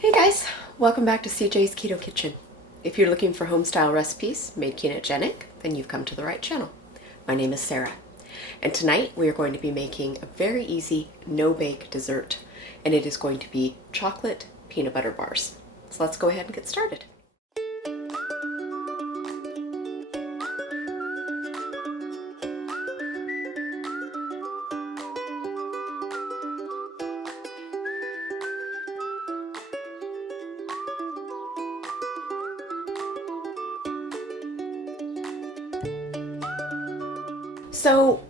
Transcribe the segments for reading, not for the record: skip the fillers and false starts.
Hey guys, welcome back to CJ's Keto Kitchen. If you're looking for home-style recipes made ketogenic, then you've come to the right channel. My name is Sarah, and tonight we are going to be making a very easy no-bake dessert, and it is going to be chocolate peanut butter bars. So let's go ahead and get started. So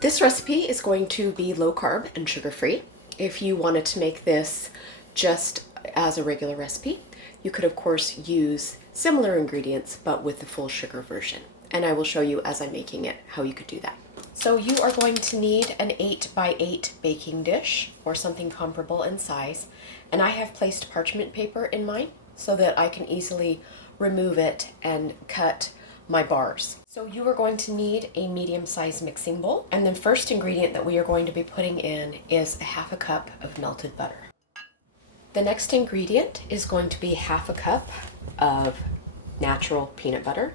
this recipe is going to be low carb and sugar free. If you wanted to make this just as a regular recipe, you could of course use similar ingredients but with the full sugar version. And I will show you as I'm making it how you could do that. So you are going to need an 8x8 baking dish or something comparable in size. And I have placed parchment paper in mine so that I can easily remove it and cut my bars. So you are going to need a medium-sized mixing bowl, and the first ingredient that we are going to be putting in is a half a cup of melted butter. The next ingredient is going to be half a cup of natural peanut butter.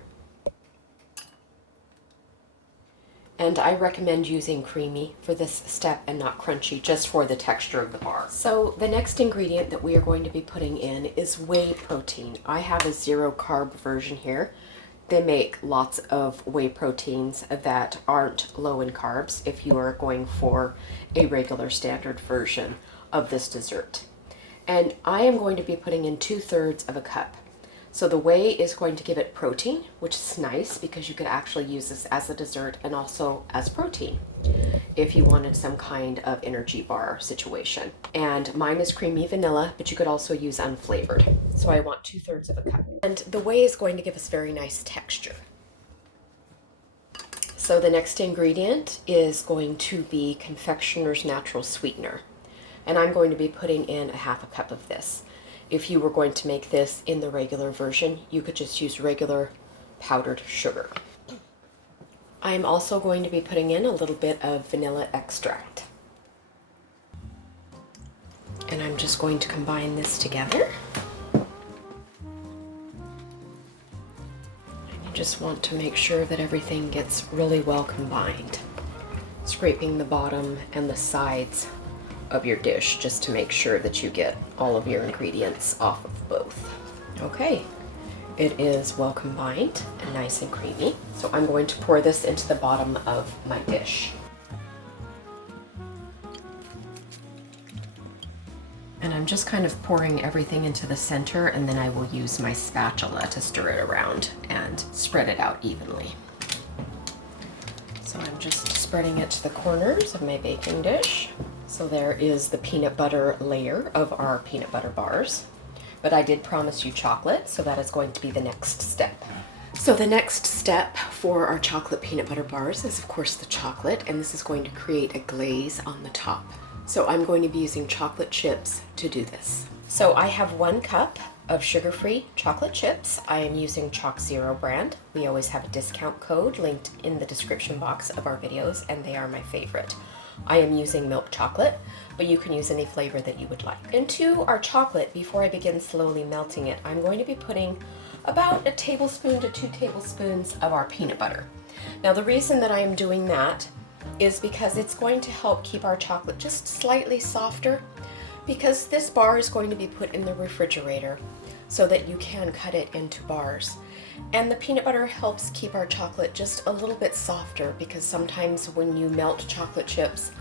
And I recommend using creamy for this step and not crunchy, just for the texture of the bar. So the next ingredient that we are going to be putting in is whey protein. I have a 0 carb version here. They make lots of whey proteins that aren't low in carbs if you are going for a regular standard version of this dessert. And I am going to be putting in 2/3 of a cup. So the whey is going to give it protein, which is nice because you could actually use this as a dessert and also as protein if you wanted some kind of energy bar situation. And mine is creamy vanilla, but you could also use unflavored. So I want 2/3 of a cup. And the whey is going to give us very nice texture. So the next ingredient is going to be confectioner's natural sweetener. And I'm going to be putting in a half a cup of this. If you were going to make this in the regular version, you could just use regular powdered sugar. I'm also going to be putting in a little bit of vanilla extract. And I'm just going to combine this together. And you just want to make sure that everything gets really well combined. Scraping the bottom and the sides of your dish just to make sure that you get all of your ingredients off of both. Okay, it is well combined and nice and creamy. So I'm going to pour this into the bottom of my dish. And I'm just kind of pouring everything into the center, and then I will use my spatula to stir it around and spread it out evenly. So I'm just spreading it to the corners of my baking dish. So there is the peanut butter layer of our peanut butter bars. But I did promise you chocolate, so that is going to be the next step. So the next step for our chocolate peanut butter bars is of course the chocolate, and this is going to create a glaze on the top. So I'm going to be using chocolate chips to do this. So I have 1 cup of sugar-free chocolate chips. I am using CHOCZERO brand. We always have a discount code linked in the description box of our videos, and they are my favorite. I am using milk chocolate, but you can use any flavor that you would like. Into our chocolate, before I begin slowly melting it, I'm going to be putting about 1 tablespoon to 2 tablespoons of our peanut butter. Now the reason that I am doing that is because it's going to help keep our chocolate just slightly softer, because this bar is going to be put in the refrigerator so that you can cut it into bars. And the peanut butter helps keep our chocolate just a little bit softer, because sometimes when you melt chocolate chips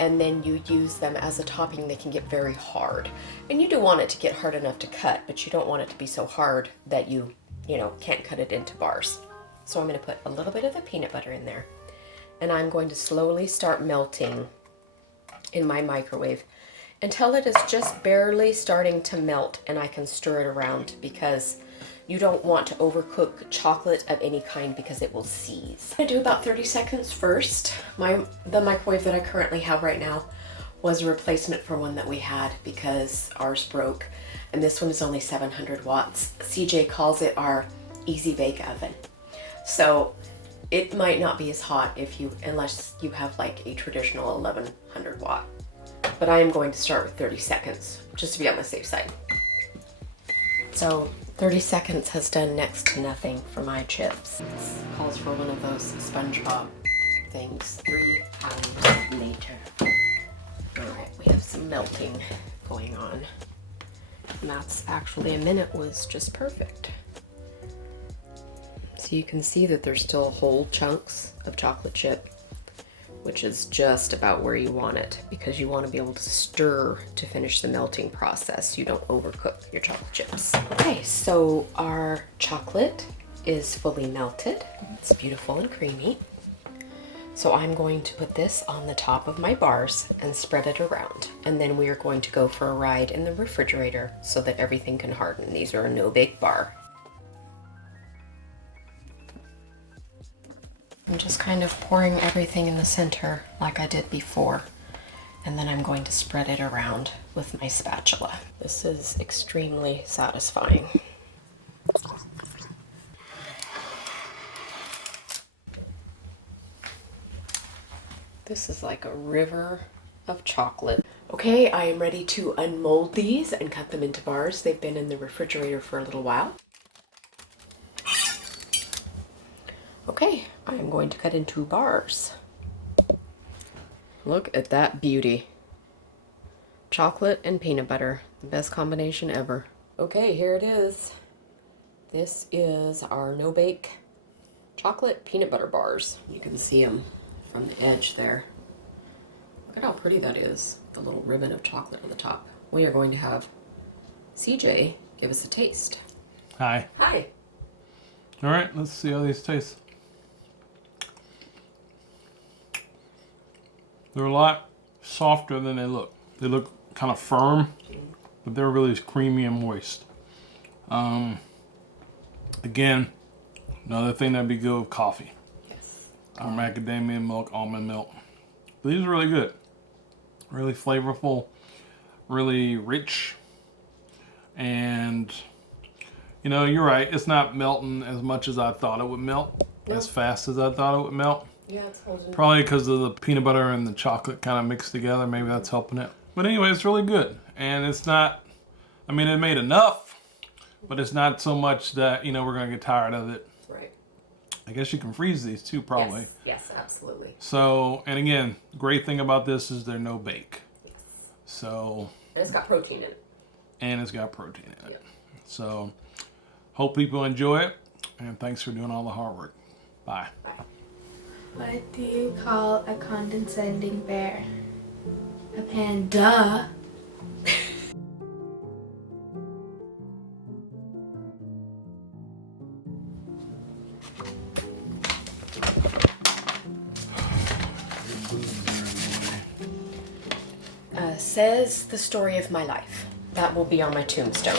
and then you use them as a topping, they can get very hard. And you do want it to get hard enough to cut, but you don't want it to be so hard that you can't cut it into bars. So I'm going to put a little bit of the peanut butter in there. And I'm going to slowly start melting in my microwave until it is just barely starting to melt and I can stir it around, because you don't want to overcook chocolate of any kind because it will seize. I'm going to do about 30 seconds first. The microwave that I currently have right now was a replacement for one that we had because ours broke, and this one is only 700 watts. CJ calls it our easy bake oven. So it might not be as hot unless you have like a traditional 1100 watt. But I am going to start with 30 seconds just to be on the safe side. So 30 seconds has done next to nothing for my chips. It calls for one of those SpongeBob things. 3 hours later. Alright, we have some melting going on. And that's actually, a minute was just perfect. So you can see that there's still whole chunks of chocolate chip, which is just about where you want it, because you want to be able to stir to finish the melting process. You don't overcook your chocolate chips. Okay, so our chocolate is fully melted. It's beautiful and creamy. So I'm going to put this on the top of my bars and spread it around. And then we are going to go for a ride in the refrigerator so that everything can harden. These are a no-bake bar. I'm just kind of pouring everything in the center like I did before. And then I'm going to spread it around with my spatula. This is extremely satisfying. This is like a river of chocolate. Okay, I am ready to unmold these and cut them into bars. They've been in the refrigerator for a little while. Okay, I'm going to cut into bars. Look at that beauty. Chocolate and peanut butter, the best combination ever. Okay, here it is. This is our no-bake chocolate peanut butter bars. You can see them from the edge there. Look at how pretty that is, the little ribbon of chocolate on the top. We are going to have CJ give us a taste. Hi. Hi. All right, let's see how these taste. They're a lot softer than they look. They look kind of firm, but they're really creamy and moist. Again, another thing that'd be good with coffee. Macadamia milk, almond milk. But these are really good. Really flavorful, really rich. And, you know, you're right. It's not melting as much as I thought it would melt, as fast as I thought it would melt. Yeah, it's holding. Probably because of the peanut butter and the chocolate kind of mixed together. Maybe that's helping it. But anyway, it's really good. And it's not, I mean, it made enough, but it's not so much that, you know, we're going to get tired of it. Right. I guess you can freeze these too, probably. Yes, absolutely. So, and again, great thing about this is they're no bake. Yes. So. And it's got protein in it. And it's got protein in it. Yep. So, hope people enjoy it. And thanks for doing all the hard work. Bye. Bye. What do you call a condescending bear? A panda. Says the story of my life. That will be on my tombstone.